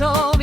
show